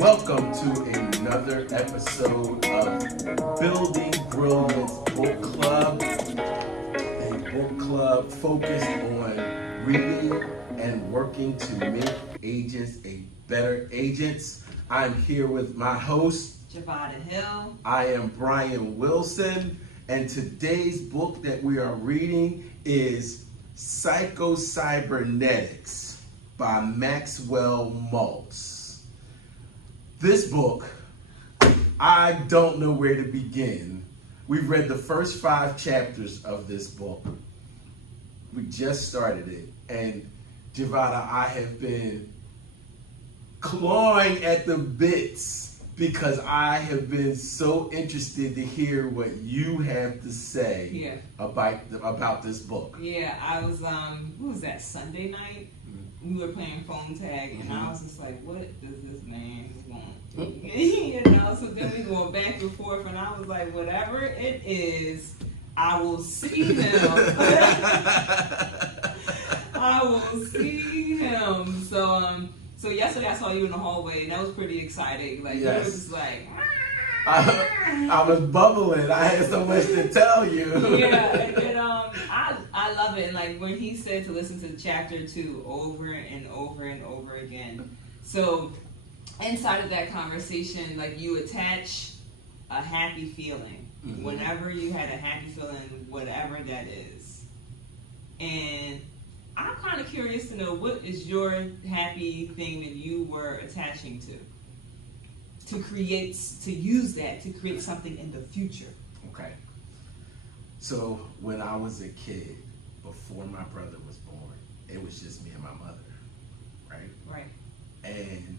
Welcome to another episode of Building Brilliance Book Club, a book club focused on reading and working to make agents a better agents. I'm here with my host, Javada Hill. I am Brian Wilson, and today's book that we are reading is Psycho-Cybernetics by Maxwell Maltz. This book, I don't know where to begin. We've read the first 5 chapters of this book. We just started it, and Javada, I have been clawing at the bits because I have been so interested to hear what you have to say about this book. Yeah, I was, what was that, Sunday night? We were playing phone tag, and I was just like, what does this man want? You know, so then we going back and forth, and I was like, whatever it is, I will see him. I will see him. So yesterday I saw you in the hallway, and that was pretty exciting. Like, yes. You were just like, I was bubbling. I had so much to tell you. Yeah, and I love it. And like when he said to listen to chapter 2 over and over and over again. So inside of that conversation, like you attach a happy feeling. Mm-hmm. Whenever you had a happy feeling, whatever that is. And I'm kind of curious to know, what is your happy thing that you were attaching to use that to create something in the future? Okay. So when I was a kid, before my brother was born, it was just me and my mother, right? Right. And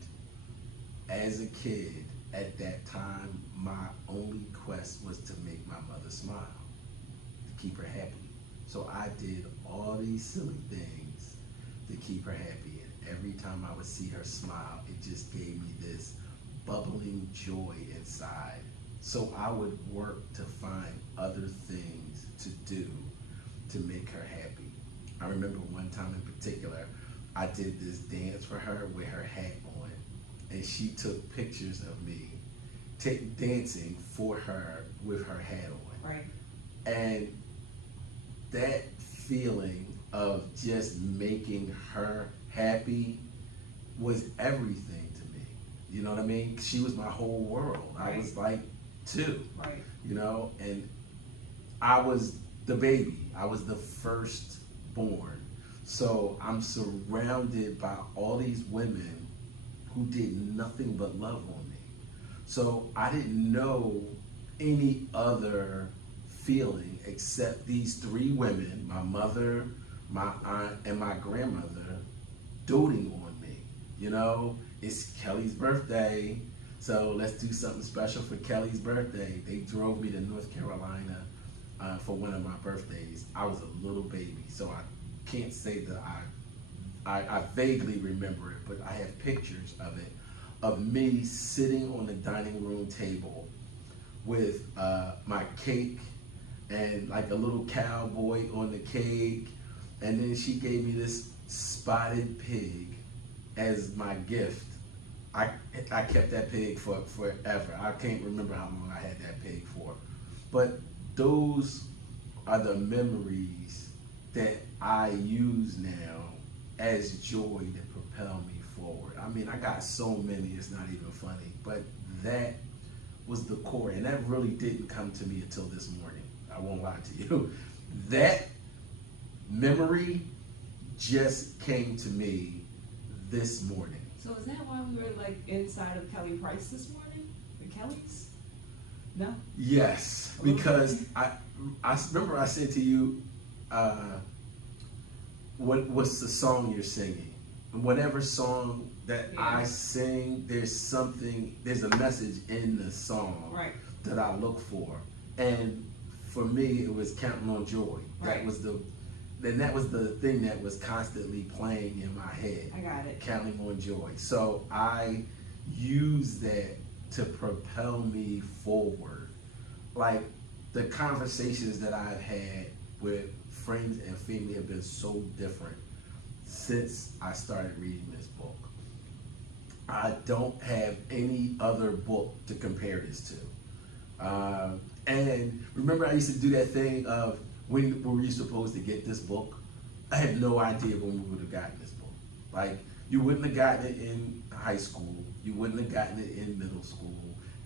as a kid, at that time, my only quest was to make my mother smile, to keep her happy. So I did all these silly things to keep her happy. And every time I would see her smile, it just gave me this bubbling joy inside. So I would work to find other things to do to make her happy. I remember one time in particular, I did this dance for her with her hat on, and she took pictures of me dancing for her with her hat on. Right. And that feeling of just making her happy was everything to me. You know what I mean? She was my whole world. Right. I was like 2, right? You know, and I was the baby. I was the firstborn. So I'm surrounded by all these women who did nothing but love on me. So I didn't know any other feeling except these 3 women, my mother, my aunt, and my grandmother, doting on me. You know, it's Kelly's birthday, so let's do something special for Kelly's birthday. They drove me to North Carolina for one of my birthdays. I was a little baby, so I can't say that I vaguely remember it, but I have pictures of it, of me sitting on the dining room table with my cake and like a little cowboy on the cake, and then she gave me this spotted pig as my gift. I kept that pig for forever. I can't remember how long I had that pig for. But those are the memories that I use now as joy to propel me forward. I mean, I got so many, it's not even funny. But that was the core, and that really didn't come to me until this morning. I won't lie to you. That memory just came to me this morning. So is that why we were like inside of Kelly Price this morning? The Kellys? No? Yes, because I remember I said to you, what's the song you're singing? Whatever song that I sing, there's a message in the song that I look for. And for me, it was Counting on Joy. Right. That was the thing that was constantly playing in my head. I got it. Counting on Joy. So I use that to propel me forward. Like the conversations that I've had with friends and family have been so different since I started reading this book. I don't have any other book to compare this to. And remember, I used to do that thing of when were you supposed to get this book? I had no idea when we would have gotten this book. Like, you wouldn't have gotten it in high school. You wouldn't have gotten it in middle school.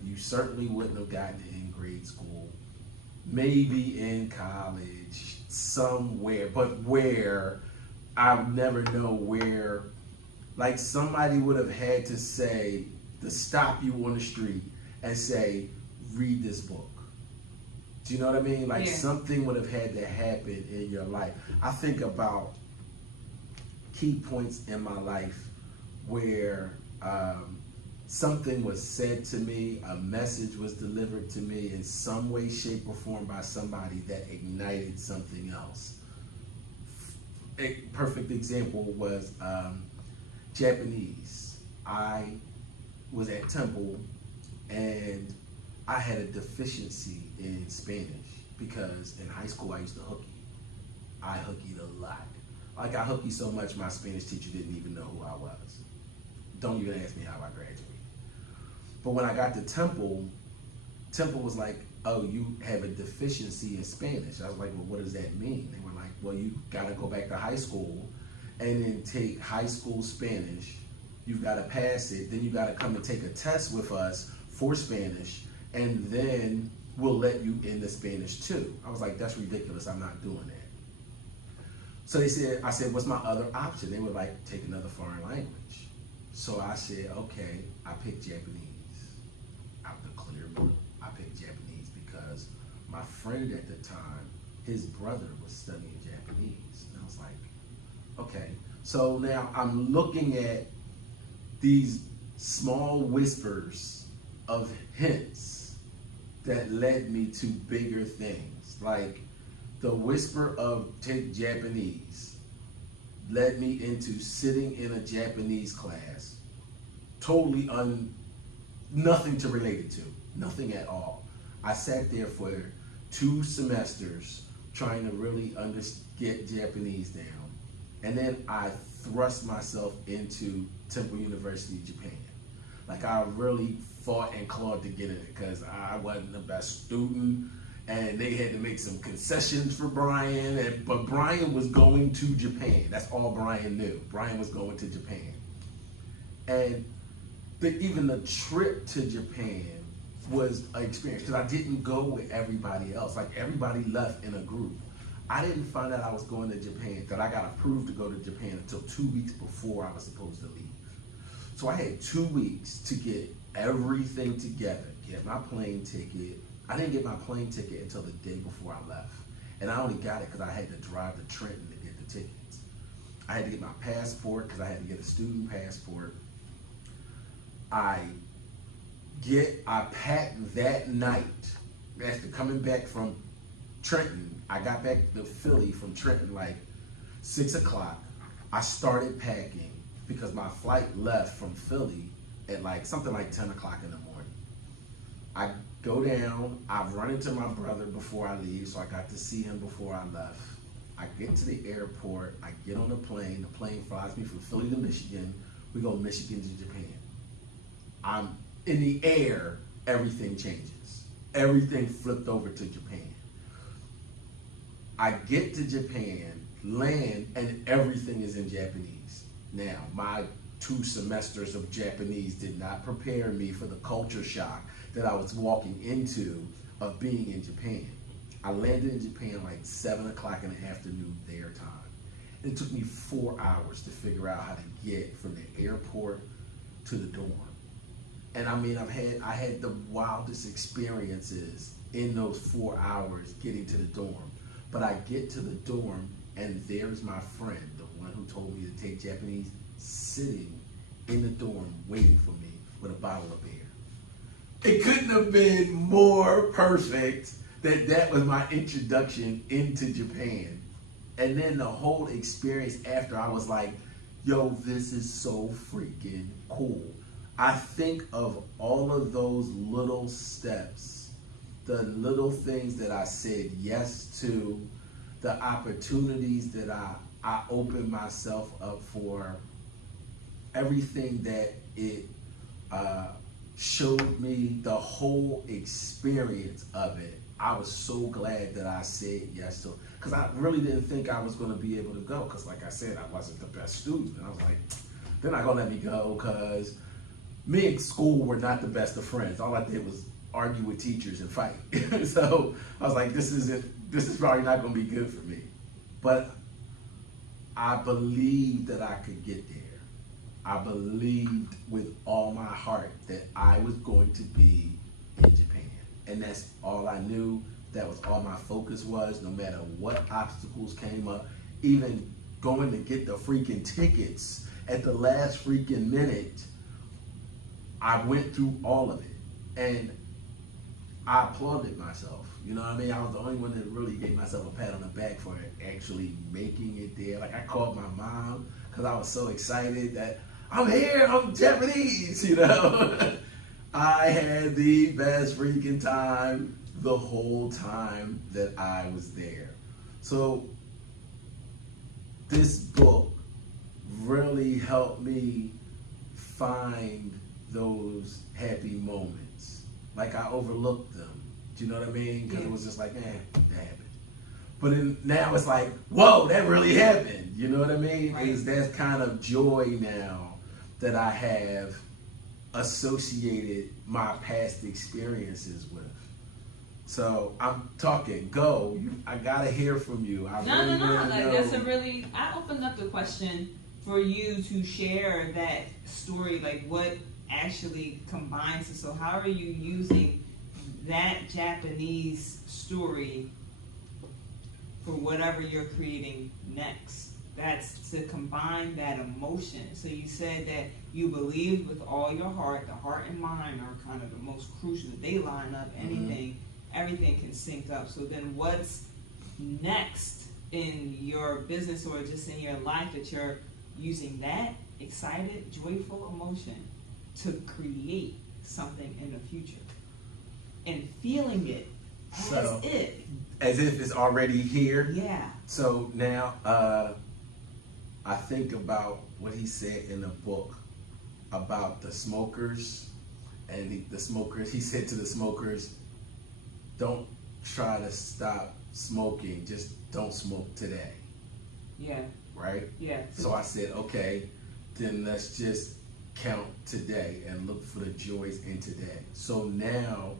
You certainly wouldn't have gotten it in grade school. Maybe in college, somewhere, but where, I would never know where. Like, somebody would have had to say, to stop you on the street and say, read this book. Do you know what I mean? Like, something would have had to happen in your life. I think about key points in my life where something was said to me, a message was delivered to me in some way, shape, or form by somebody that ignited something else. A perfect example was Japanese. I was at Temple and I had a deficiency in Spanish because in high school I used to hooky. I hookied a lot. Like, I hooky so much my Spanish teacher didn't even know who I was. Don't even ask me how I graduated. But when I got to Temple, Temple was like, oh, you have a deficiency in Spanish. I was like, well, what does that mean? They were like, well, you gotta go back to high school and then take high school Spanish. You've gotta pass it. Then you gotta come and take a test with us for Spanish. And then we'll let you in the Spanish too. I was like, that's ridiculous. I'm not doing that. So I said, what's my other option? They were like, take another foreign language. So I said, okay, I picked Japanese. Out the clear blue, I picked Japanese because my friend at the time, his brother was studying Japanese. And I was like, okay. So now I'm looking at these small whispers of hints that led me to bigger things. Like, the whisper of take Japanese led me into sitting in a Japanese class, totally nothing to relate it to, nothing at all. I sat there for 2 semesters trying to really get Japanese down. And then I thrust myself into Temple University, Japan. Like, I really fought and clawed to get in it because I wasn't the best student and they had to make some concessions for Brian. But Brian was going to Japan. That's all Brian knew. Brian was going to Japan. And even the trip to Japan was an experience because I didn't go with everybody else. Like, everybody left in a group. I didn't find out I was going to Japan, that I got approved to go to Japan until 2 weeks before I was supposed to leave. So I had 2 weeks to get everything together, get my plane ticket. I didn't get my plane ticket until the day before I left. And I only got it because I had to drive to Trenton to get the tickets. I had to get my passport because I had to get a student passport. I packed that night. After coming back from Trenton, I got back to Philly from Trenton like 6 o'clock. I started packing because my flight left from Philly at like something like 10 o'clock in the morning. I go down, I run into my brother before I leave, so I got to see him before I left. I get to the airport, I get on the plane flies me from Philly to Michigan. We go Michigan to Japan. I'm in the air, everything changes. Everything flipped over to Japan. I get to Japan, land, and everything is in Japanese. Now, my 2 semesters of Japanese did not prepare me for the culture shock that I was walking into of being in Japan. I landed in Japan like 7 o'clock in the afternoon their time. And it took me 4 hours to figure out how to get from the airport to the dorm. And I mean, I had the wildest experiences in those 4 hours getting to the dorm. But I get to the dorm and there's my friend, the one who told me to take Japanese, sitting in the dorm waiting for me with a bottle of beer. It couldn't have been more perfect that was my introduction into Japan. And then the whole experience after, I was like, yo, this is so freaking cool. I think of all of those little steps, the little things that I said yes to, the opportunities that I opened myself up for, everything that it showed me the whole experience of it. I was so glad that I said yes to it, because I really didn't think I was going to be able to go, because like I said, I wasn't the best student. And I was like, they're not going to let me go, because me and school were not the best of friends. All I did was argue with teachers and fight. So I was like, this is probably not going to be good for me. But I believed that I could get there. I believed with all my heart that I was going to be in Japan. And that's all I knew. That was all my focus was, no matter what obstacles came up. Even going to get the freaking tickets at the last freaking minute, I went through all of it. And I applauded myself. You know what I mean? I was the only one that really gave myself a pat on the back for actually making it there. Like, I called my mom because I was so excited that I'm here, I'm Japanese, you know? I had the best freaking time the whole time that I was there. So this book really helped me find those happy moments. Like, I overlooked them. Do you know what I mean? Because it was just like, man, that happened. But now it's like, whoa, that really happened. You know what I mean? Right. It's that kind of joy now that I have associated my past experiences with. So I'm talking, go. I gotta hear from you. I No. really Like, know. that's a really. I opened up the question for you to share that story. Like, what actually combines it? So, how are you using that Japanese story for whatever you're creating next? That's to combine that emotion. So you said that you believed with all your heart. The heart and mind are kind of the most crucial. If they line up, everything can sync up. So then what's next in your business or just in your life that you're using that excited, joyful emotion to create something in the future and feeling it as if it's already here. Yeah. So now I think about what he said in the book about the smokers, and the smokers, he said to the smokers, don't try to stop smoking, just don't smoke today. Yeah. Right? Yeah. So I said, okay, then let's just count today and look for the joys in today. So now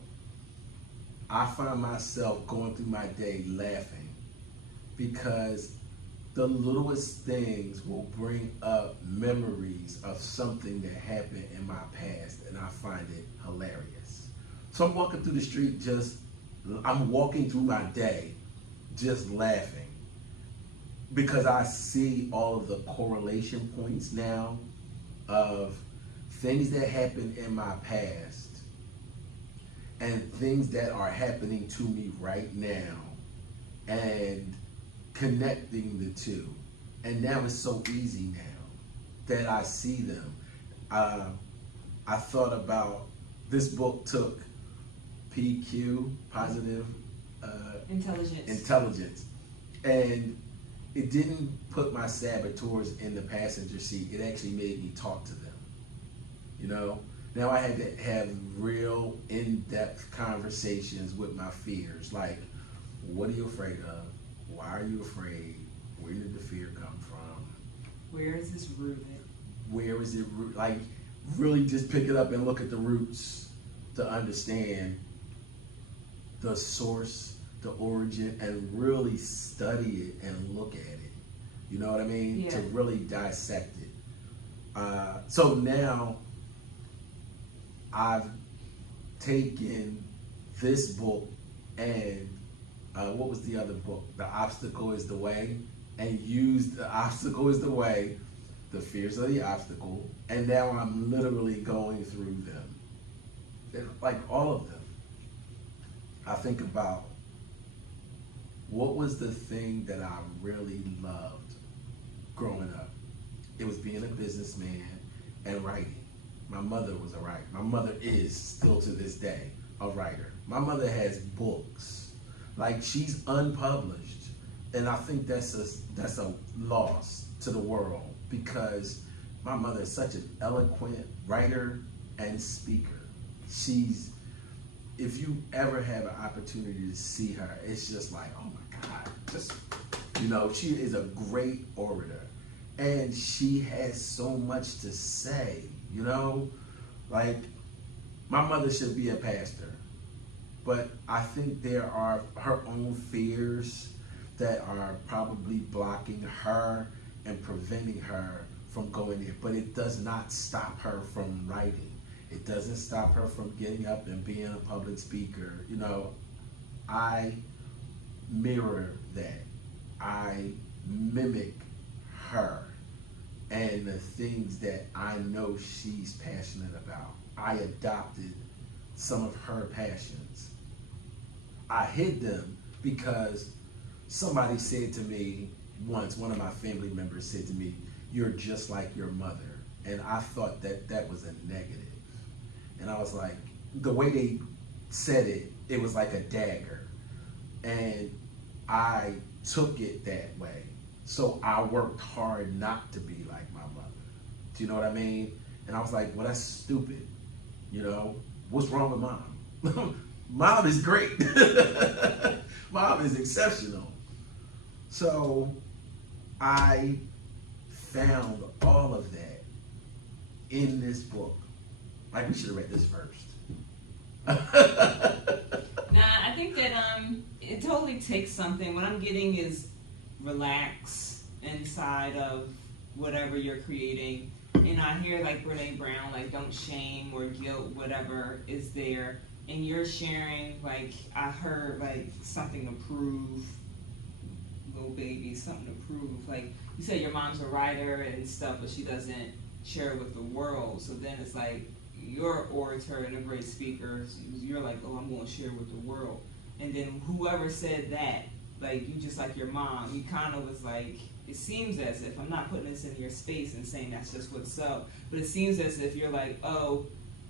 I find myself going through my day laughing, because the littlest things will bring up memories of something that happened in my past, and I find it hilarious. So I'm walking through the street, I'm walking through my day just laughing, because I see all of the correlation points now of things that happened in my past and things that are happening to me right now, and connecting the two. And now it's so easy now that I see them. I thought about, this book took PQ, positive intelligence, and it didn't put my saboteurs in the passenger seat. It actually made me talk to them. You know, now I had to have real in-depth conversations with my fears, like, what are you afraid of? Why are you afraid? Where did the fear come from? Where is this rooted? Where is it rooted? Like, really just pick it up and look at the roots to understand the source, the origin, and really study it and look at it. You know what I mean? Yeah. To really dissect it. So now I've taken this book and what was the other book? The Obstacle is the Way, and used The Obstacle is the Way, the fears of the obstacle, and now I'm literally going through them. Like, all of them. I think about, what was the thing that I really loved growing up? It was being a businessman and writing. My mother was a writer. My mother is still to this day a writer. My mother has books. Like, she's unpublished, and I think that's a loss to the world, because my mother is such an eloquent writer, and speaker. She's, if you ever have an opportunity to see her, it's just like, oh my God, just, you know, she is a great orator. And she has so much to say, you know? Like, my mother should be a pastor, but I think there are her own fears that are probably blocking her and preventing her from going there. But it does not stop her from writing. It doesn't stop her from getting up and being a public speaker. You know, I mirror that. I mimic her and the things that I know she's passionate about. I adopted some of her passions. I hid them because somebody said to me once, one of my family members said to me, "You're just like your mother." And I thought that that was a negative. And I was like, the way they said it, it was like a dagger. And I took it that way. So I worked hard not to be like my mother. Do you know what I mean? And I was like, well, that's stupid. You know, what's wrong with mom? Mom is great. Mom is exceptional. So I found all of that in this book. Like, we should have read this first. Nah, I think that it totally takes something. What I'm getting is relax inside of whatever you're creating. And I hear like Brene Brown, like, don't shame or guilt whatever is there. And you're sharing, like, I heard like something to prove, little baby, something to prove. Like you said, your mom's a writer and stuff, but she doesn't share it with the world. So then it's like, you're an orator and a great speaker. So you're like, oh, I'm going to share with the world. And then whoever said that, like, you just like your mom, you kind of was like, it seems as if, I'm not putting this in your space and saying that's just what's up, but it seems as if you're like, oh,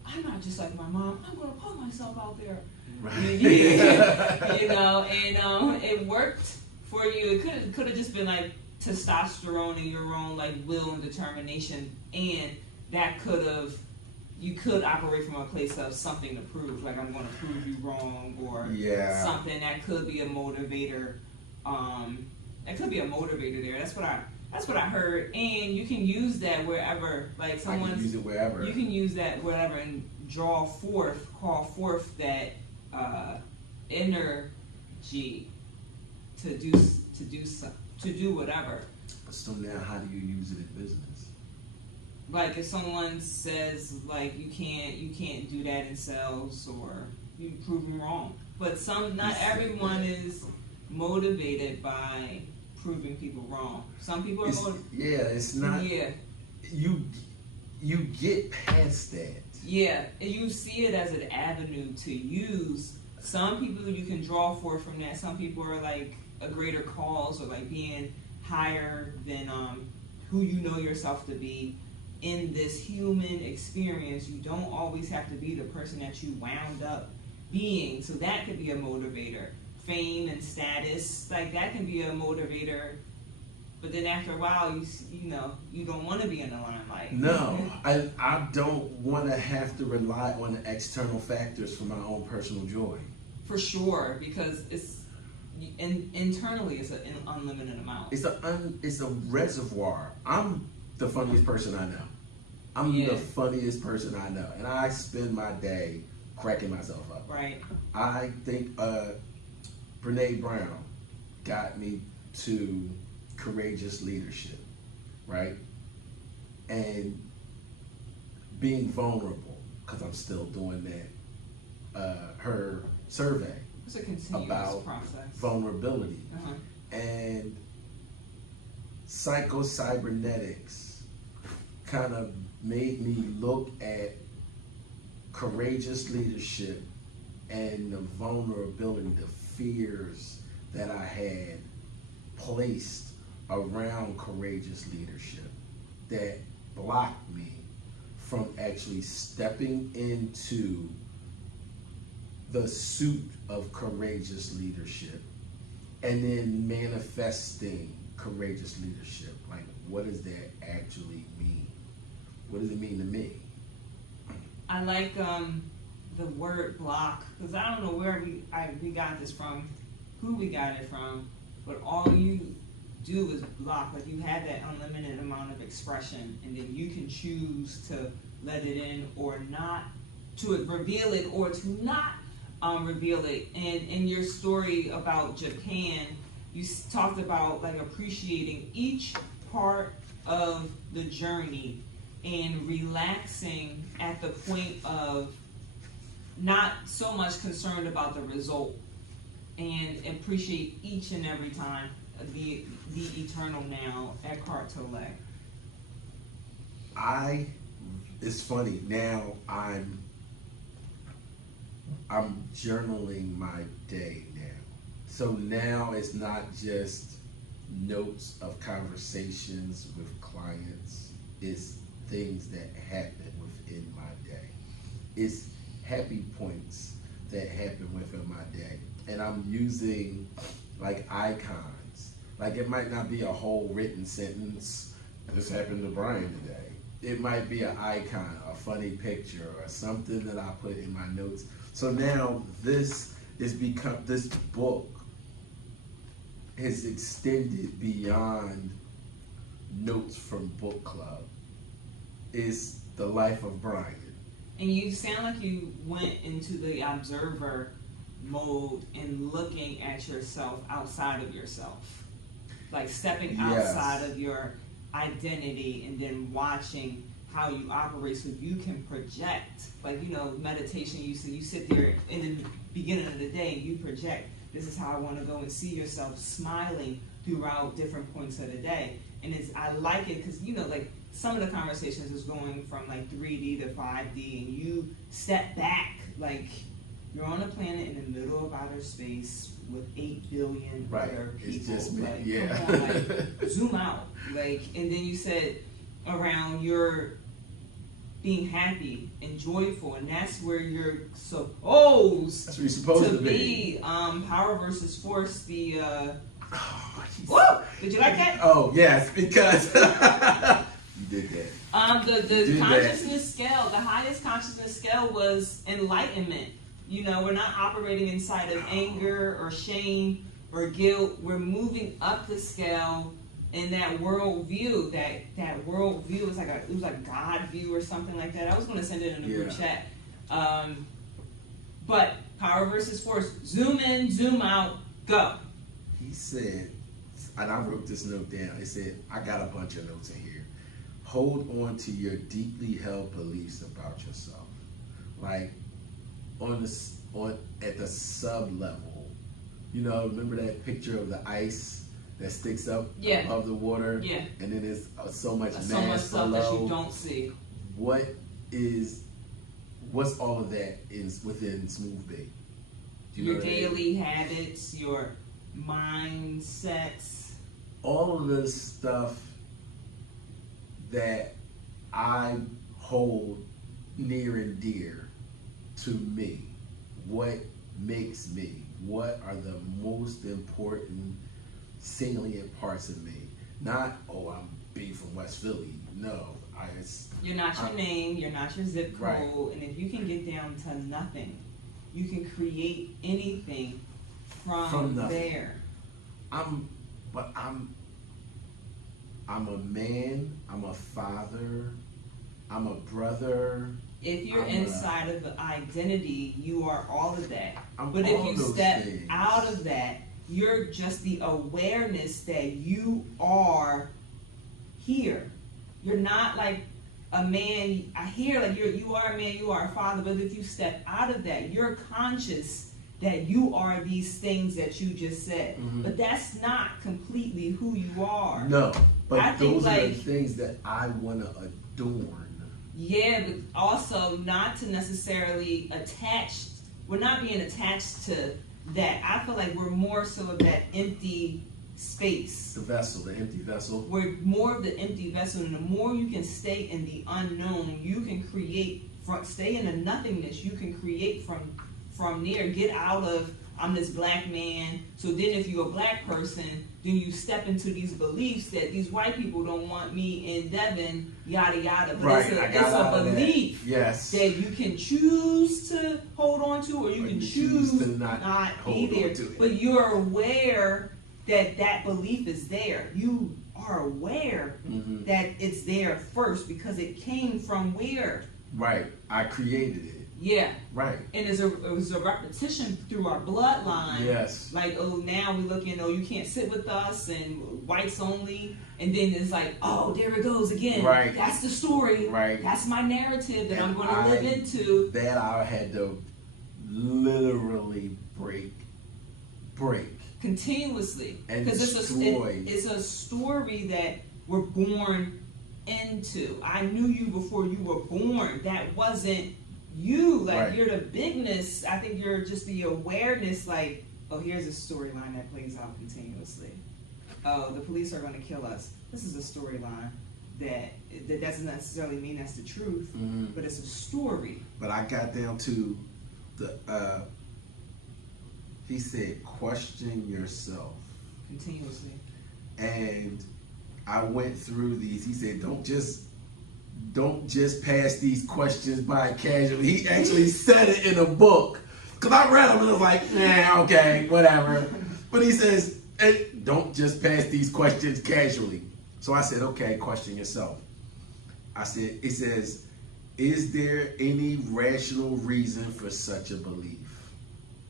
I'm not just like my mom, I'm going to put myself out there. Right. You know, and it worked for you. It could have just been like testosterone and your own like will and determination, and that could have, you could operate from a place of something to prove, like I'm going to prove you wrong, or something that could be a motivator. That could be a motivator there. That's what I heard, and you can use that wherever. Like someone's, I can use it wherever. You can use that wherever and call forth that energy to do whatever. So now, how do you use it in business? Like if someone says like you can't do that in sales, or you prove them wrong. But not everyone is motivated by proving people wrong. Some people are motivated. Yeah, it's not. Yeah. You get past that. Yeah, and you see it as an avenue to use. Some people you can draw for from that. Some people are like a greater cause, or like being higher than who you know yourself to be. In this human experience, you don't always have to be the person that you wound up being. So that could be a motivator. Fame and status, like that can be a motivator. But then after a while, you don't want to be in the limelight. No, I don't want to have to rely on the external factors for my own personal joy. For sure, because internally it's an unlimited amount. It's a reservoir. I'm the funniest person I know. I'm the funniest person I know, and I spend my day cracking myself up. Right. I think Brene Brown got me to courageous leadership, right? And being vulnerable, because I'm still doing that. Her survey it's a continuous about process. Vulnerability. And Psycho-Cybernetics kind of made me look at courageous leadership and the vulnerability, the fears that I had placed around courageous leadership that blocked me from actually stepping into the suit of courageous leadership and then manifesting courageous leadership. Like, what does that actually mean? What does it mean to me? I like the word block, because I don't know where we got this from, who we got it from, but all you do is block. Like, you have that unlimited amount of expression, and then you can choose to let it in or not, to reveal it or to not reveal it. And in your story about Japan, you talked about like appreciating each part of the journey and relaxing at the point of not so much concerned about the result, and appreciate each and every time the eternal now, Eckhart Tolle. It's funny, now I'm journaling my day now. So now it's not just notes of conversations with clients, it's things that happen within my day. It's happy points that happen within my day. And I'm using like icons. Like, it might not be a whole written sentence, this happened to Brian today. It might be an icon, a funny picture, or something that I put in my notes. So now this book has extended beyond notes from book club. It's the life of Brian. And you sound like you went into the observer mode and looking at yourself outside of yourself. Like stepping outside of your identity and then watching how you operate so you can project. Like, you know, meditation, you sit there in the beginning of the day and you project, this is how I want to go, and see yourself smiling throughout different points of the day. And I like it because, you know, like some of the conversations is going from like 3D to 5D, and you step back, like you're on a planet in the middle of outer space with 8 billion other people. It's just me. Like, Yeah. come on, like, zoom out. Like, and then you said around your being happy and joyful, and that's where you're supposed, that's where you're supposed to be. Power versus force, the woo! Did you like that? Oh yes, because you did that. The consciousness scale, the highest consciousness scale was enlightenment. You know, we're not operating inside of anger or shame or guilt. We're moving up the scale in that world view. That world view is it was like God view or something like that. I was going to send it in a group chat. But power versus force. Zoom in, zoom out, go. He said, and I wrote this note down. It said, I got a bunch of notes in here. Hold on to your deeply held beliefs about yourself. Like, at the sub level, you know, remember that picture of the ice that sticks up above the water, and then there's so much mass stuff below. that you don't see. What's all of that within Smooth Bait? Your daily habits, your mindsets, all of the stuff that I hold near and dear to me. What makes me? What are the most important salient parts of me? Not, I'm B from West Philly. No, you're not your name, you're not your zip code, and if you can get down to nothing, you can create anything from there. I'm a man, I'm a father, I'm a brother. If you're inside of the identity, you are all of that. But if you step out of that, you're just the awareness that you are here. You're not like a man. I hear like you are a man, you are a father, but if you step out of that, you're conscious that you are these things that you just said. Mm-hmm. But that's not completely who you are. No, but those are the things that I want to adorn. Yeah, but also not to necessarily we're not being attached to that. I feel like we're more so of that empty space. The vessel, the empty vessel. We're more of the empty vessel, and the more you can stay in the unknown, you can create, stay in the nothingness, you can create from there. Get out of, I'm this black man. So then if you're a black person, then you step into these beliefs that these white people don't want me in Devon, yada yada. But Right, it's a belief yes. that you can choose to hold on to, or you can choose to not be there. to it. But you're aware that that belief is there. You are aware that it's there first because it came from where? Right. I created it. Yeah. Right. And it was a repetition through our bloodline. Yes. Like, oh, now we looking, oh, you can't sit with us and whites only. And then it's like, oh, there it goes again. Right. That's the story. Right. That's my narrative that And I'm going to live into. That I had to literally break. Continuously. And Because destroy. it's a story that we're born into. I knew you before you were born. That wasn't you. Like, Right. you're the bigness. I think you're just the awareness, like, oh, here's a storyline that plays out continuously. Oh, the police are going to kill us. This is a storyline that doesn't necessarily mean that's the truth, but it's a story. But I got down to the, he said, question yourself. Continuously. And I went through these. He said, don't just pass these questions by casually. He actually said it in a book. Because I read them and I was like, nah, okay, whatever. But he says, hey, don't just pass these questions casually. So I said, okay, question yourself. I said, it says, is there any rational reason for such a belief?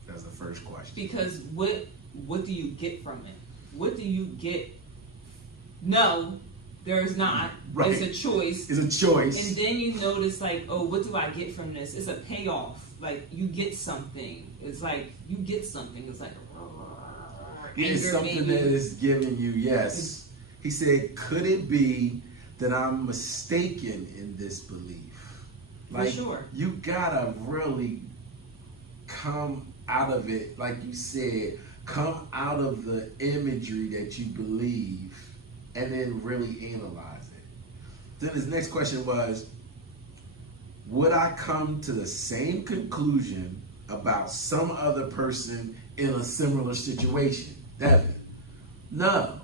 That's the first question. Because what do you get from it? What do you get? No, there's not. Right. It's a choice. It's a choice. And then you notice, like, oh, what do I get from this? It's a payoff. Like, you get something. It's like, you get something. It's like, It's something that is giving you, yes. He said, could it be that I'm mistaken in this belief? Like, for sure. You gotta really come out of it, like you said, come out of the imagery that you believe and then really analyze it. Then his next question was, would I come to the same conclusion about some other person in a similar situation? Devin? No,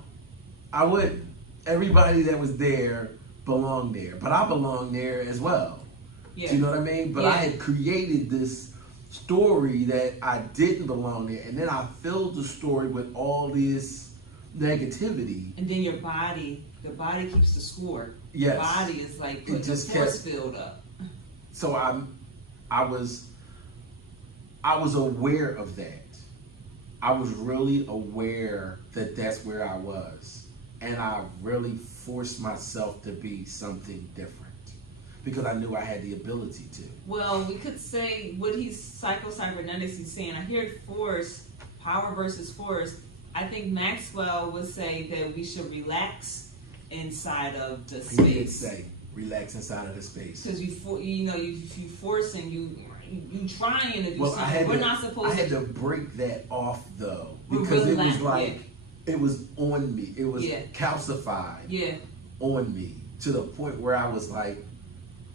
I wouldn't. Everybody that was there belonged there, but I belong there as well. Yeah. Do you know what I mean? But Yeah. I had created this story that I didn't belong there, and then I filled the story with all this negativity. And then your body, the body keeps the score. Yes. The body is like putting the force field up. So I was aware of that. I was really aware that that's where I was, and I really forced myself to be something different because I knew I had the ability to. Well, we could say what he's Psycho-Cybernetics is saying. I hear force, power versus force. I think Maxwell would say that we should relax inside of the space. He did say relax inside of the space. Because you forcing, you trying to do Well, something. We're not supposed I had to. to break that off though, We're because it was relaxed, like it was on me. It was Yeah. calcified Yeah. on me to the point where I was like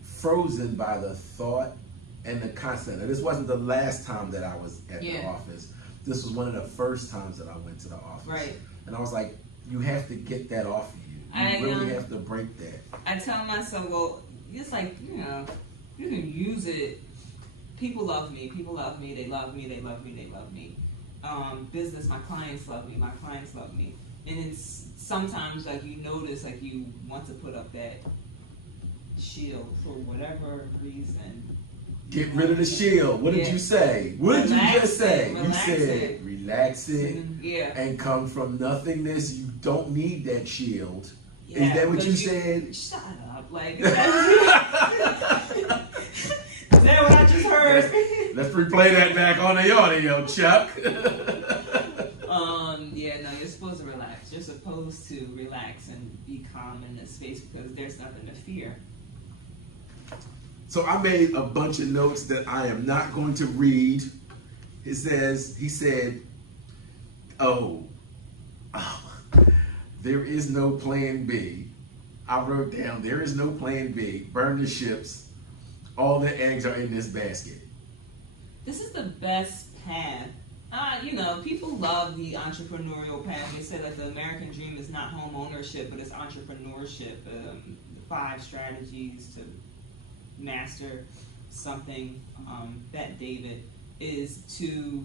frozen by the thought and the concept. And this wasn't the last time that I was at the office. This was one of the first times that I went to the office. Right. And I was like, you have to get that off of you. You really have to break that. I tell myself, well, it's like, you can use it. People love me. People love me. They love me. They love me. They love me. Business, my clients love me. My clients love me. And then sometimes, like, you notice, like, you want to put up that shield for whatever reason. Get rid of the shield. What did you say? What did you just say? You said relax it and come from nothingness. You don't need that shield. Yeah, is that what you said? Shut up. Like, is that what I just heard? Let's replay that back on the audio, Chuck. Yeah, no, you're supposed to relax. You're supposed to relax and be calm in this space because there's nothing to fear. So I made a bunch of notes that I am not going to read. He said, there is no plan B. I wrote down, there is no plan B. Burn the ships. All the eggs are in this basket. this is the best path. You know, people love the entrepreneurial path. They say like the American dream is not home ownership, but it's entrepreneurship. The 5 strategies to master something, that David is to.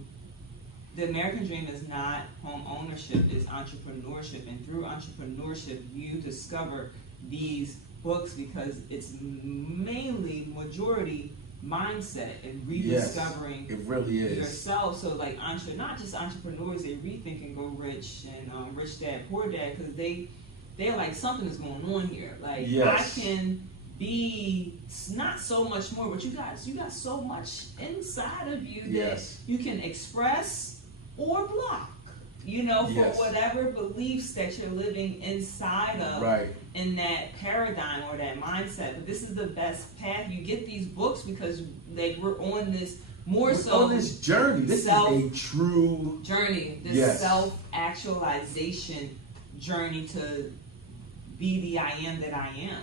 The American dream is not home ownership, it's entrepreneurship. And through entrepreneurship, you discover these books because it's mainly majority mindset and rediscovering it really is. yourself. So like not just entrepreneurs, they rethink and go rich and Rich Dad Poor Dad, because they're like, something is going on here. Like I can be not so much more, but you got so much inside of you that you can express or block, you know, for whatever beliefs that you're living inside of in that paradigm or that mindset. But this is the best path. You get these books because we're on this on this journey. This is a true journey. This self-actualization journey to be the I am that I am.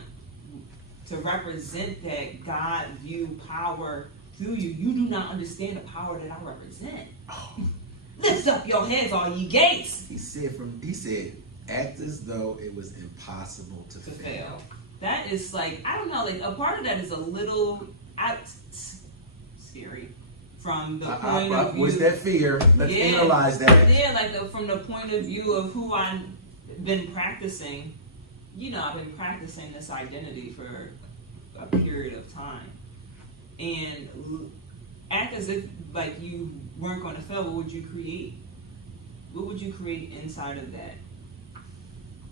To represent that God view power through you. You do not understand the power that I represent. Lift up your heads, all ye gates. He said, act as though it was impossible to fail. That is like, I don't know, like a part of that is a little scary from the point of view. What's that fear? Let's analyze that. Yeah, like from the point of view of who I've been practicing. You know, I've been practicing this identity for a period of time. And act as if like you weren't going to fail. What would you create? What would you create inside of that?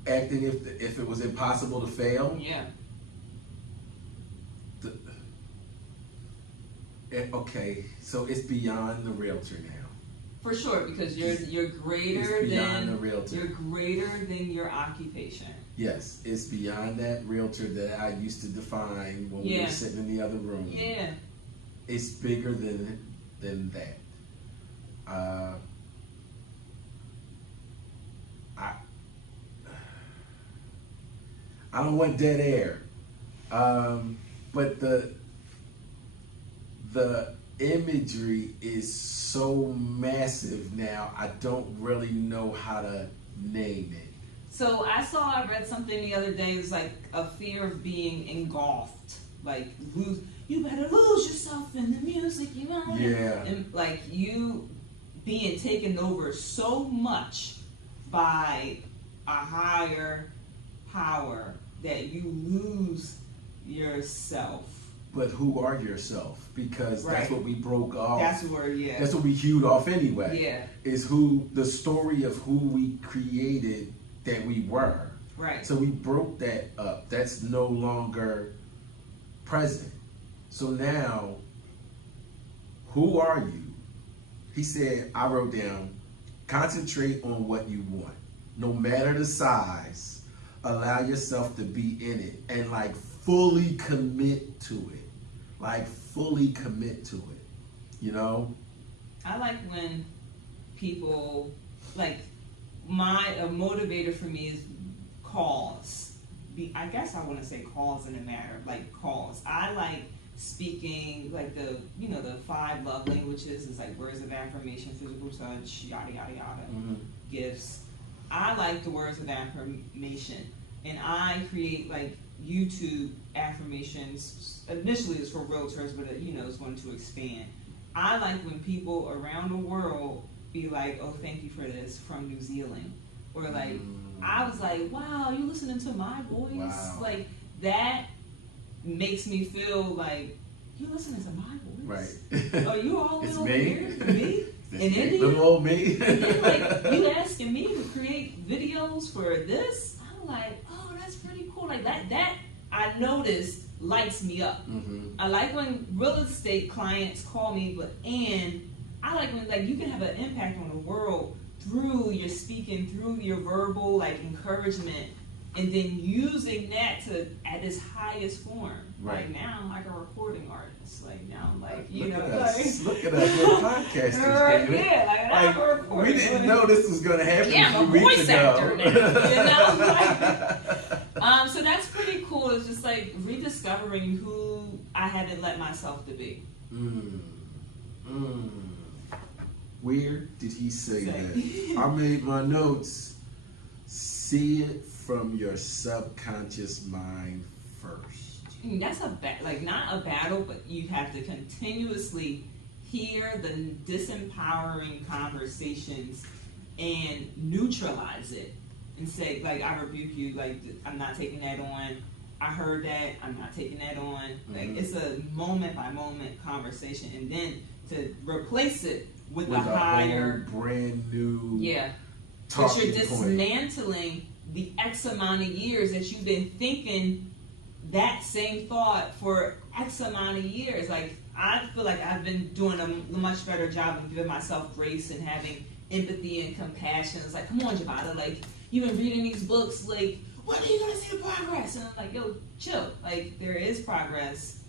Acting if it was impossible to fail? Yeah. Okay, so it's beyond the realtor now. For sure, because you're greater than the realtor. You're greater than your occupation. Yes, it's beyond that realtor that I used to define when we were sitting in the other room. Yeah. It's bigger than that. I don't want dead air, but the imagery is so massive now. I don't really know how to name it. So I read something the other day. It was like a fear of being engulfed, like you better lose yourself in the music, you know? Yeah. And like you being taken over so much by a higher power that you lose yourself. But who are yourself? Because that's what we broke off. That's what we hewed off anyway. Yeah. Is the story of who we created that we were. Right. So we broke that up. That's no longer present. So now, who are you? He said, I wrote down, concentrate on what you want. No matter the size, allow yourself to be in it and like fully commit to it. Like fully commit to it. You know? I like when people, like, a motivator for me is cause. I guess I want to say cause in a matter, like cause. I like speaking, like the 5 love languages is like words of affirmation, physical touch, yada, yada, yada, gifts. I like the words of affirmation. And I create like YouTube affirmations. Initially it's for realtors, but it's going to expand. I like when people around the world be like, oh, thank you for this from New Zealand. Or like, I was like, wow, you listening to my voice? Wow. Like, that makes me feel like, you listening to my voice? Right. Oh, you all It's over me. here? Me? In India? Little old me. And then, like, you asking me to create videos for this? I'm like, oh, that's pretty cool. Like, that I noticed lights me up. I like when real estate clients call me, and I like when like you can have an impact on the world through your speaking, through your verbal like encouragement, and then using that to at its highest form. Right. Like now I'm like a recording artist. Like now I'm like Look at like we're podcasters, baby. Yeah, like I'm a recorder. We didn't know this was going to happen. Yeah, I'm a voice actor now. Like, so that's pretty cool. It's just like rediscovering who I haven't let myself to be. did he say that? I made my notes. See it from your subconscious mind first. That's not a battle, but you have to continuously hear the disempowering conversations and neutralize it and say, like, I rebuke you, like, I'm not taking that on. I heard that, I'm not taking that on. Like, it's a moment by moment conversation, and then to replace it with a higher, brand new, but you're point. dismantling the X amount of years that you've been thinking that same thought for X amount of years. Like, I feel like I've been doing a much better job of giving myself grace and having empathy and compassion. It's like, come on, Javada, like, you've been reading these books, like, when are you gonna see the progress? And I'm like, yo, chill. Like, there is progress.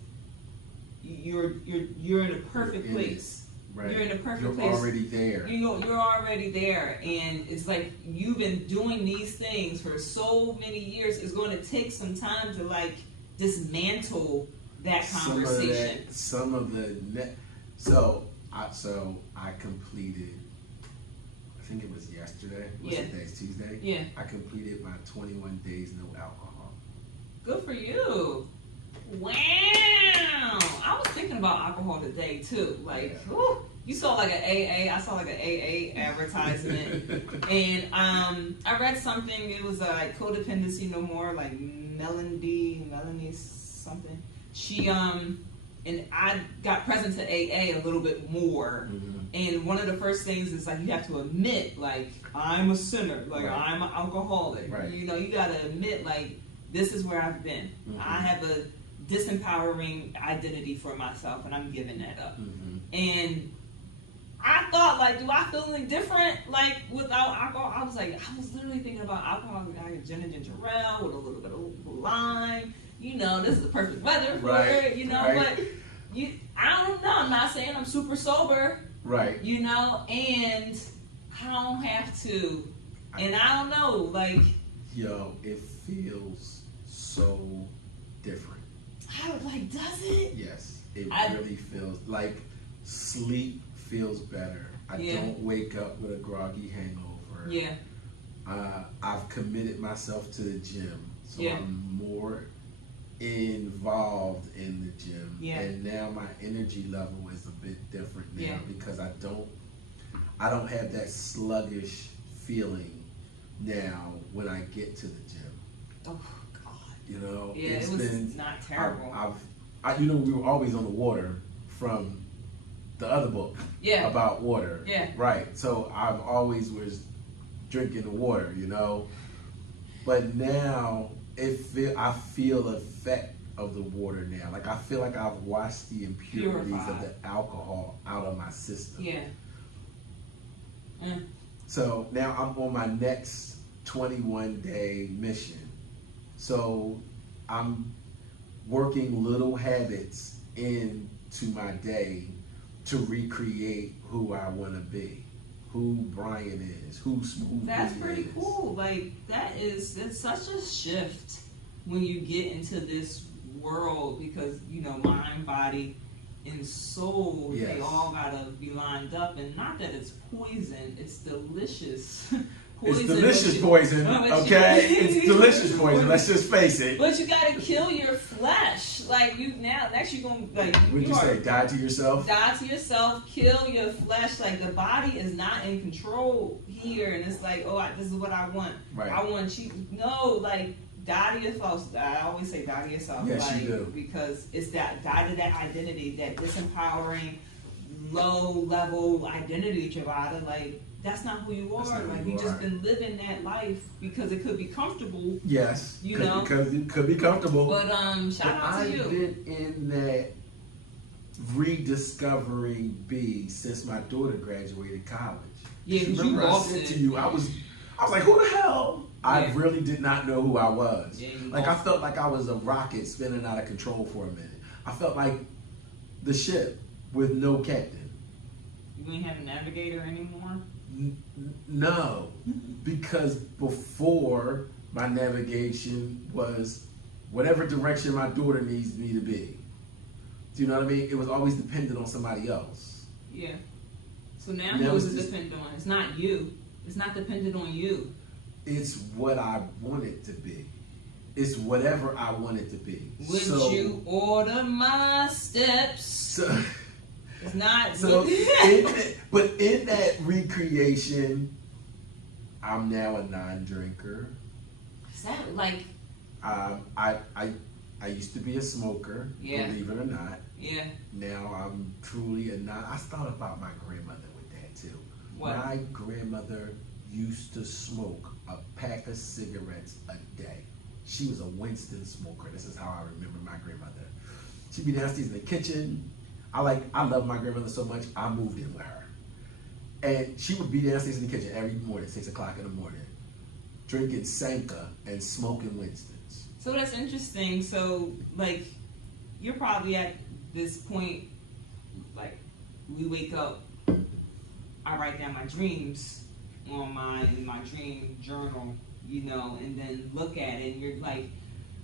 You're in a perfect place. Right. You're in a perfect You're place. already there. You're already there, and it's like you've been doing these things for so many years. It's going to take some time to like dismantle that conversation. So I completed. I think it was yesterday. What's the day? It's Tuesday. Yeah. I completed my 21 days no alcohol. Good for you. Wow. I was thinking about alcohol today too. Like, whew, you saw like an AA. I saw like an AA advertisement, and I read something. It was like codependency no more. Like Melanie something. She and I got present to AA a little bit more. Mm-hmm. And one of the first things is like you have to admit, like, I'm a sinner, like I'm an alcoholic. Right. You know, you gotta admit, like, this is where I've been. Mm-hmm. I have a disempowering identity for myself, and I'm giving that up. Mm-hmm. And I thought, like, do I feel any different, like, without alcohol? I was literally thinking about alcohol. I got gin and ginger ale with a little bit of lime. You know, this is the perfect weather for it, you know, but I don't know. I'm not saying I'm super sober. Right. You know, and I don't have to. And I don't know, like... Yo, it feels so different. Does it? Yes, it really feels like sleep feels better. I don't wake up with a groggy hangover. Yeah. I've committed myself to the gym, so Yeah. I'm more involved in the gym. Yeah. And now my energy level is a bit different now because I don't have that sluggish feeling now when I get to the gym. Oh God. You know, yeah, it was not terrible. we were always on the water from the other book about water. Yeah. Right. So I've always was drinking the water, you know. But now I feel the effect of the water now. Like I feel like I've washed the impurities of the alcohol out of my system. Yeah. So now I'm on my next 21-day mission. So I'm working little habits into my day to recreate who I want to be, who Brian is, who Smoothie is. That's pretty cool. Like it's such a shift when you get into this world because you know mind, body, and soul. Yes. They all gotta be lined up, and not that it's poison. It's delicious. It's delicious poison, okay? It's delicious poison. Let's just face it. But you gotta kill your flesh. Like next you're gonna like. Would you say die to yourself? Die to yourself. Kill your flesh. Like the body is not in control here, and it's like, this is what I want. Right. I want you. No, like die to yourself. I always say die to yourself. Yes, like, you do. Because it's that die to that identity, that disempowering, low level identity, Javada. Like. That's not who you are. Like you just been living that life because it could be comfortable. Yes, you know, because it could be comfortable. But shout out to you. I've been in that rediscovering B since my daughter graduated college. Yeah, remember I said to you, I was like, who the hell? I really did not know who I was. Yeah, like I felt like I was a rocket spinning out of control for a minute. I felt like the ship with no captain. You ain't have a navigator anymore? No, because before my navigation was whatever direction my daughter needs me to be. Do you know what I mean? It was always dependent on somebody else. Yeah. So now who is it dependent on? It's not you. It's not dependent on you. It's what I want it to be. It's whatever I want it to be. Would you order my steps? So, it's not. So, but in that recreation, I'm now a non-drinker. Is that like? I used to be a smoker, believe it or not. Yeah. Now I'm truly a non. I thought about my grandmother with that too. What? My grandmother used to smoke a pack of cigarettes a day. She was a Winston smoker. This is how I remember my grandmother. She'd be downstairs in the kitchen. I love my grandmother so much, I moved in with her. And she would be downstairs in the kitchen every morning, 6 o'clock in the morning, drinking Sanka and smoking Winstons. So that's interesting. So, like, you're probably at this point, like, we wake up, I write down my dreams on my dream journal, you know, and then look at it, and you're like,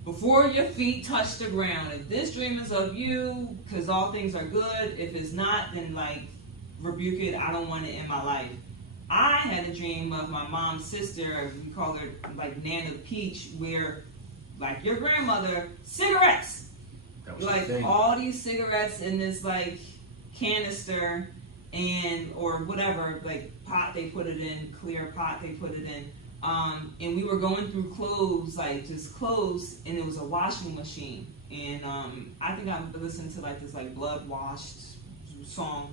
before your feet touch the ground, if this dream is of you, because all things are good, if it's not, then, like, rebuke it. I don't want it in my life. I had a dream of my mom's sister, we call her, like, Nana Peach, where, like your grandmother, cigarettes. That was like all these cigarettes in this like canister and or whatever, like pot they put it in, clear pot they put it in. And we were going through clothes, like just clothes, and it was a washing machine. And I think I've been listening to like this like Blood Washed song,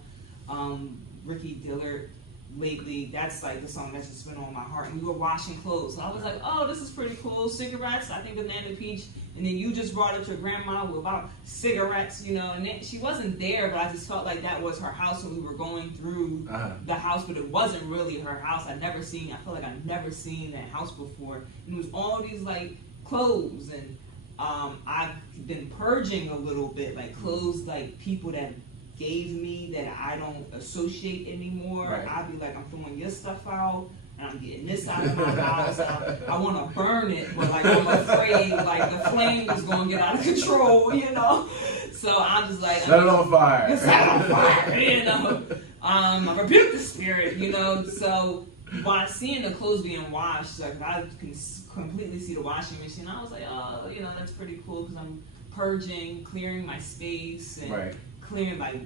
Ricky Dillard lately. That's like the song that's just been on my heart. And we were washing clothes. So I was like, oh, this is pretty cool. Cigarettes, I think of Nana Peach. And then you just brought up your grandma about cigarettes, you know, and then she wasn't there, but I just felt like that was her house when we were going through the house, but it wasn't really her house. I felt like I'd never seen that house before. And it was all these like clothes, and I've been purging a little bit, like clothes, like people that gave me that I don't associate anymore. Right. I'd be like, I'm throwing your stuff out and I'm getting this out of my house. I want to burn it, but like I'm afraid like the flame is going to get out of control, you know. So I'm just like, set it on fire. Set it on fire, you know. I rebuke the spirit, you know. So by seeing the clothes being washed, like I can completely see the washing machine. I was like, oh, you know, that's pretty cool because I'm purging, clearing my space, and right. clearing like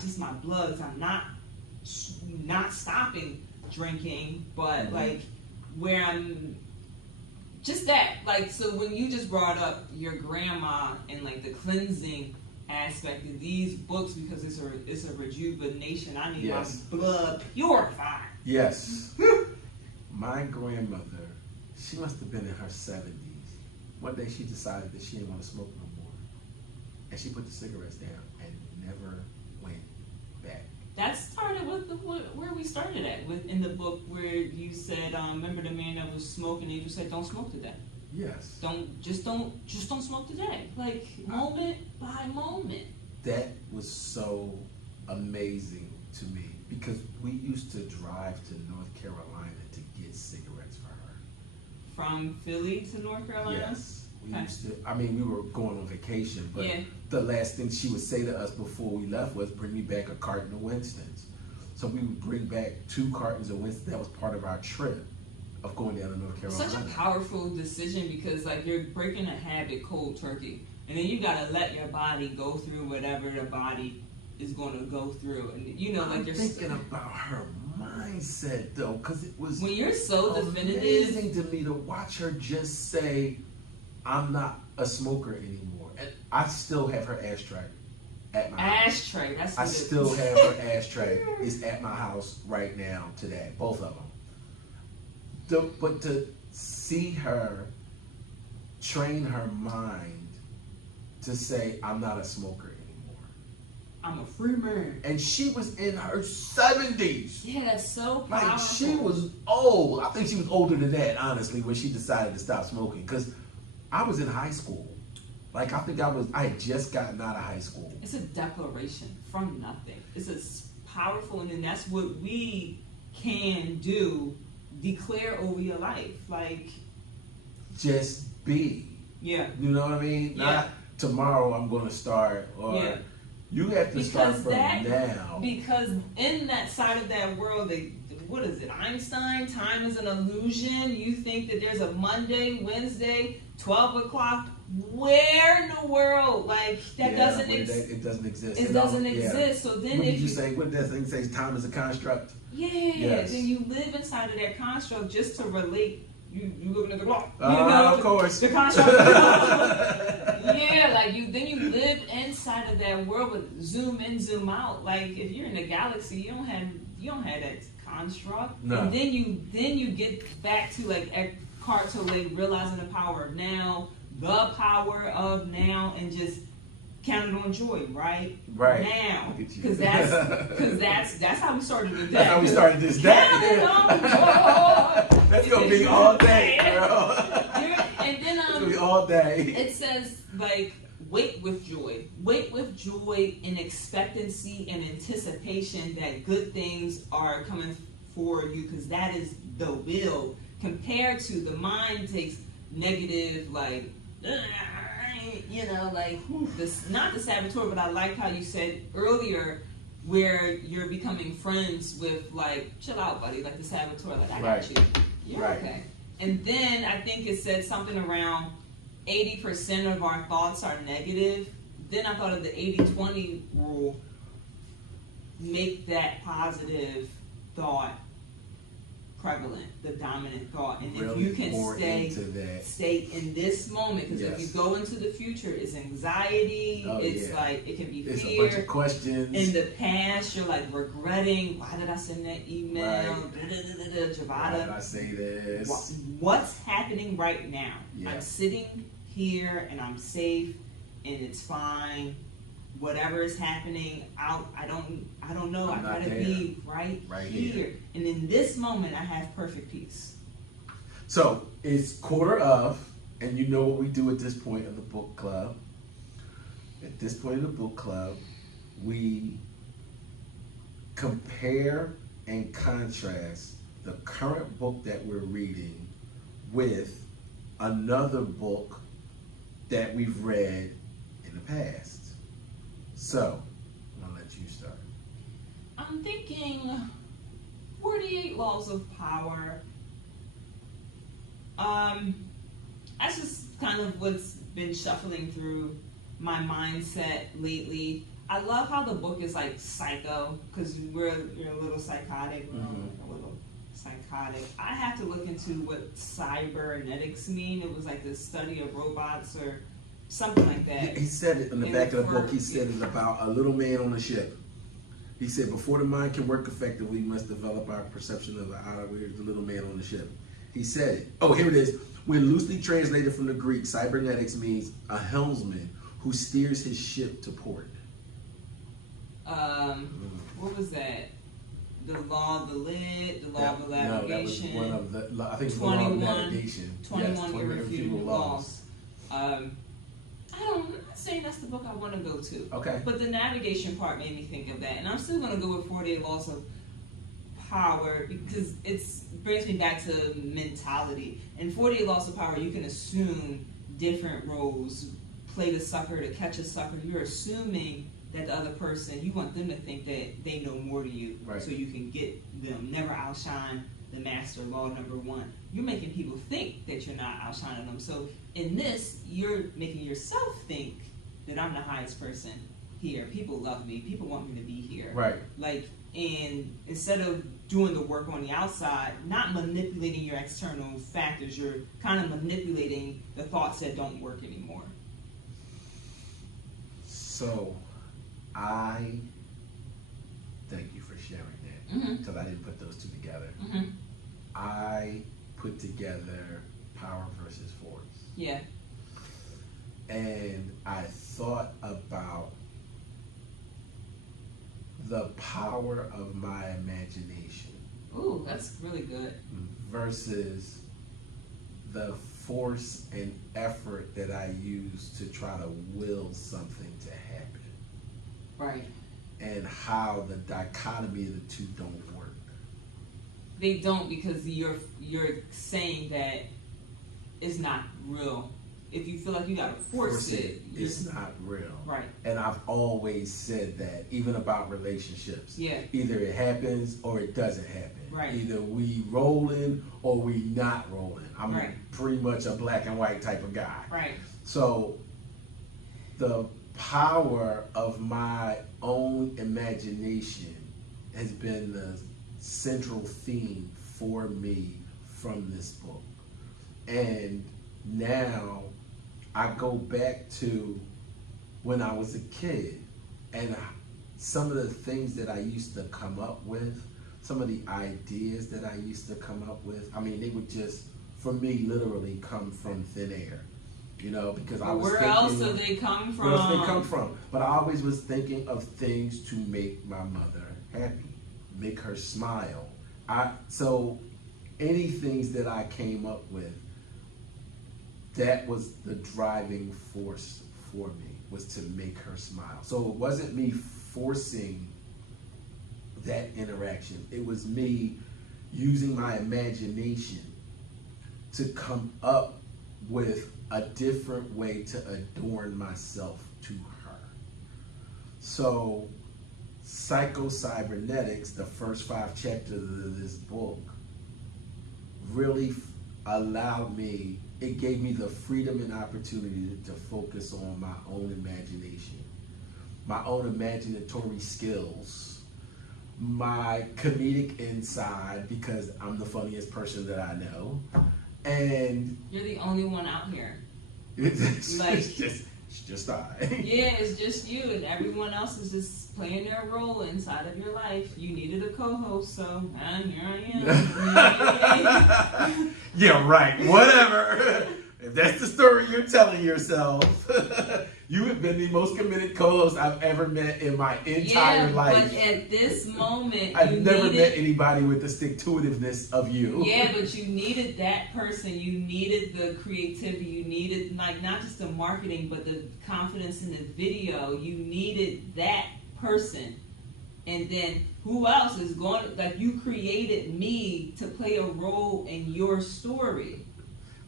just my blood. 'Cause I'm not stopping drinking, but like where I'm just that, like, so when you just brought up your grandma and like the cleansing aspect of these books, because it's a rejuvenation. I need my blood purified. Yes. My grandmother, she must have been in her 70s. One day she decided that she didn't want to smoke no more, and she put the cigarettes down and never went back. That started with where we started at, in the book where you said, remember the man that was smoking, and you said, don't smoke today. Yes. Don't smoke today. Like moment by moment. That was so amazing to me because we used to drive to North Carolina to get cigarettes for her. From Philly to North Carolina? Yes. We used to, I mean, we were going on vacation, but the last thing she would say to us before we left was, bring me back a carton of Winston's. So we would bring back 2 cartons of Winston's. That was part of our trip of going down to North Carolina. Such a powerful decision because, like, you're breaking a habit cold turkey. And then you got to let your body go through whatever the body is going to go through. And, you know, like, you're thinking about her mindset, though, because it was when you're so definitive, amazing to me to watch her just say, I'm not a smoker anymore. And I still have her ashtray at my house. Ashtray, that's what I still have her ashtray. It's at my house right now today, both of them. But to see her train her mind to say, I'm not a smoker anymore. I'm a free man. And she was in her 70s. Yeah, that's so powerful. Like, she was old. I think she was older than that, honestly, when she decided to stop smoking. Because I was in high school. Like, I had just gotten out of high school. It's a declaration from nothing. It's powerful, and then that's what we can do. Declare over your life. Like, just be. Yeah. You know what I mean? Yeah. Not tomorrow I'm going to start, or You have to start from that, now. Because in that side of that world, what is it, Einstein? Time is an illusion. You think that there's a Monday, Wednesday, 12 o'clock. Where in the world? Like, that doesn't exist. It doesn't exist. It doesn't exist. So then what if did you say? What did that thing say? Time is a construct? Yes. Then you live inside of that construct just to relate. You looking at the clock. Of course. The construct. Then you live inside of that world with zoom in, zoom out. Like, if you're in a galaxy, you don't have that construct. No. And then you get back to like Eckhart Tolle, realizing the power of now, the power of now, and just counted on joy, right? Right. Now, because that's how we started the day. That's how we started this day. Counted on joy. That's gonna be all day, girl. And then it's gonna be all day. It says like, wait with joy in expectancy and anticipation that good things are coming for you, because that is the will, compared to the mind takes negative, like, not the saboteur, but I like how you said earlier where you're becoming friends with, like, chill out, buddy, like the saboteur, like, I got you. You're okay. And then I think it said something around 80% of our thoughts are negative. Then I thought of the 80-20 rule. Make that positive thought prevalent, the dominant thought. And really, if you can stay in this moment, because if you go into the future, it's anxiety, like, it can be it's fear. A bunch of questions. In the past, you're like regretting, why did I send that email? Why did I say this? What's happening right now? Yeah. I'm sitting here and I'm safe and it's fine. Whatever is happening out, I don't know. I gotta be right here. And in this moment, I have perfect peace. So it's 1:15, and you know what we do at this point of the book club. At this point of the book club, we compare and contrast the current book that we're reading with another book that we've read in the past. So, I'm gonna let you start. I'm thinking 48 Laws of Power. That's just kind of what's been shuffling through my mindset lately. I love how the book is like psycho, because you're a little psychotic. A little psychotic. I have to look into what cybernetics mean. It was like the study of robots or something like that. He said it in the back of the book. He said it about a little man on a ship. He said, before the mind can work effectively, we must develop our perception of the outer world, the little man on the ship. He said it. Oh, here it is. When loosely translated from the Greek, cybernetics means a helmsman who steers his ship to port. What was that? The law of the lid, the law of the navigation. No, that was one of the, I think it's the law of navigation. 21 irrefutable laws. I'm not saying that's the book I want to go to. Okay. But the navigation part made me think of that. And I'm still going to go with 48 Laws of Power, because it brings me back to mentality. In 48 Laws of Power, you can assume different roles. Play the sucker to catch a sucker. You're assuming that the other person, you want them to think that they know more than you, so you can get them. Never outshine the master, law number 1. You're making people think that you're not outshining them. So in this, you're making yourself think that I'm the highest person here. People love me. People want me to be here. Right. Like, and instead of doing the work on the outside, not manipulating your external factors, you're kind of manipulating the thoughts that don't work anymore. So, I thank you for sharing that, because I didn't put those two together. I put together power versus force. Yeah. And I thought about the power of my imagination. Ooh, that's really good. Versus the force and effort that I use to try to will something to happen. Right. And how the dichotomy of the two don't work. They don't, because you're saying that it's not real. if you feel like you gotta force it, it's not real. Right. And I've always said that, even about relationships. Yeah. Either it happens or it doesn't happen. Right. Either we rolling or we not rolling. I'm pretty much a black and white type of guy. Right. So the power of my own imagination has been the central theme for me from this book. And now I go back to when I was a kid, and some of the things that I used to come up with, some of the ideas that I used to come up with, I mean, they would just, for me, literally come from thin air. You know, because I was thinking, where else do they come from? Where else do they come from? But I always was thinking of things to make my mother happy, make her smile. So any things that I came up with, that was the driving force for me, was to make her smile. So it wasn't me forcing that interaction. It was me using my imagination to come up with a different way to adorn myself to her. So Psycho-Cybernetics, the first 5 chapters of this book, really allowed me, it gave me the freedom and opportunity to focus on my own imagination, my own imaginatory skills, my comedic inside, because I'm the funniest person that I know. And you're the only one out here. It's like, just I. Yeah, it's just you, and everyone else is just playing their role inside of your life. You needed a co-host, so here I am. Yeah, right. Whatever. If that's the story you're telling yourself, you have been the most committed co-host I've ever met in my entire life. But at this moment, I've never met anybody with the stick-to-itiveness of you. Yeah, but you needed that person. You needed the creativity. You needed, like, not just the marketing, but the confidence in the video. You needed that person. And then who else is going, like, you created me to play a role in your story.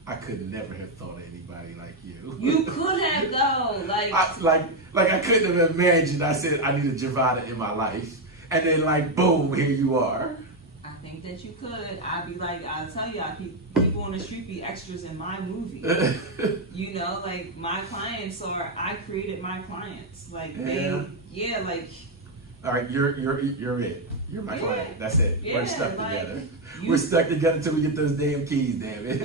I could never have thought of anybody like you. You could have, though. Like I couldn't have imagined. I said I need a Javada in my life, and then like boom, here you are. I think that you could. I'd be like, I'll tell you, people on the street be extras in my movie. You know, like my clients I created my clients. Like like. All right, you're it. You're my client. That's it. Yeah, we're stuck together. We're stuck together until we get those damn keys, damn it.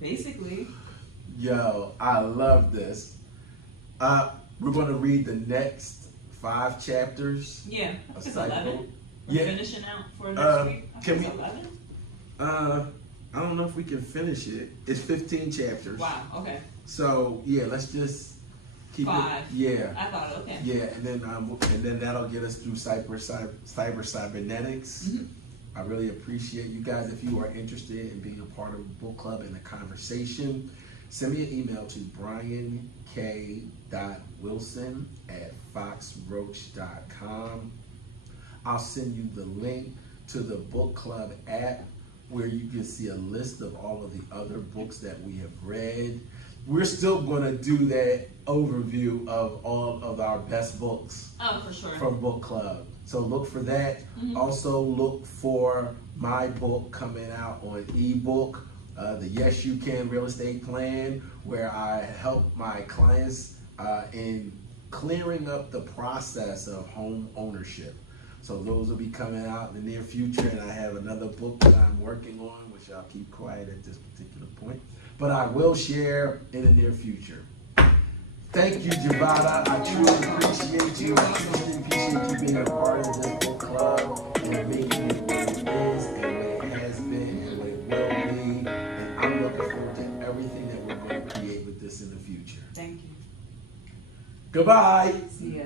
Basically. Yo, I love this. We're going to read the next 5 chapters. Yeah, I think it's 11. We're finishing out for next week. I think it's 11. I don't know if we can finish it. It's 15 chapters. Wow, okay. So, yeah, let's just keep 5. it. Yeah. I thought, okay. Yeah, and then that'll get us through Cyber-Cybernetics. Mm-hmm. I really appreciate you guys. If you are interested in being a part of the book club and the conversation, send me an email to briank.wilson@foxroach.com. I'll send you the link to the book club app where you can see a list of all of the other books that we have read. We're still going to do that overview of all of our best books for sure. from book club. So look for that. Mm-hmm. Also look for my book coming out on ebook, the Yes You Can Real Estate Plan, where I help my clients in clearing up the process of home ownership. So those will be coming out in the near future, and I have another book that I'm working on, which I'll keep quiet at this particular point, but I will share in the near future. Thank you, Javada. I truly appreciate you. I truly appreciate you being a part of this book club and making it what it is and what it has been and what it will be. And I'm looking forward to everything that we're going to create with this in the future. Thank you. Goodbye. See ya.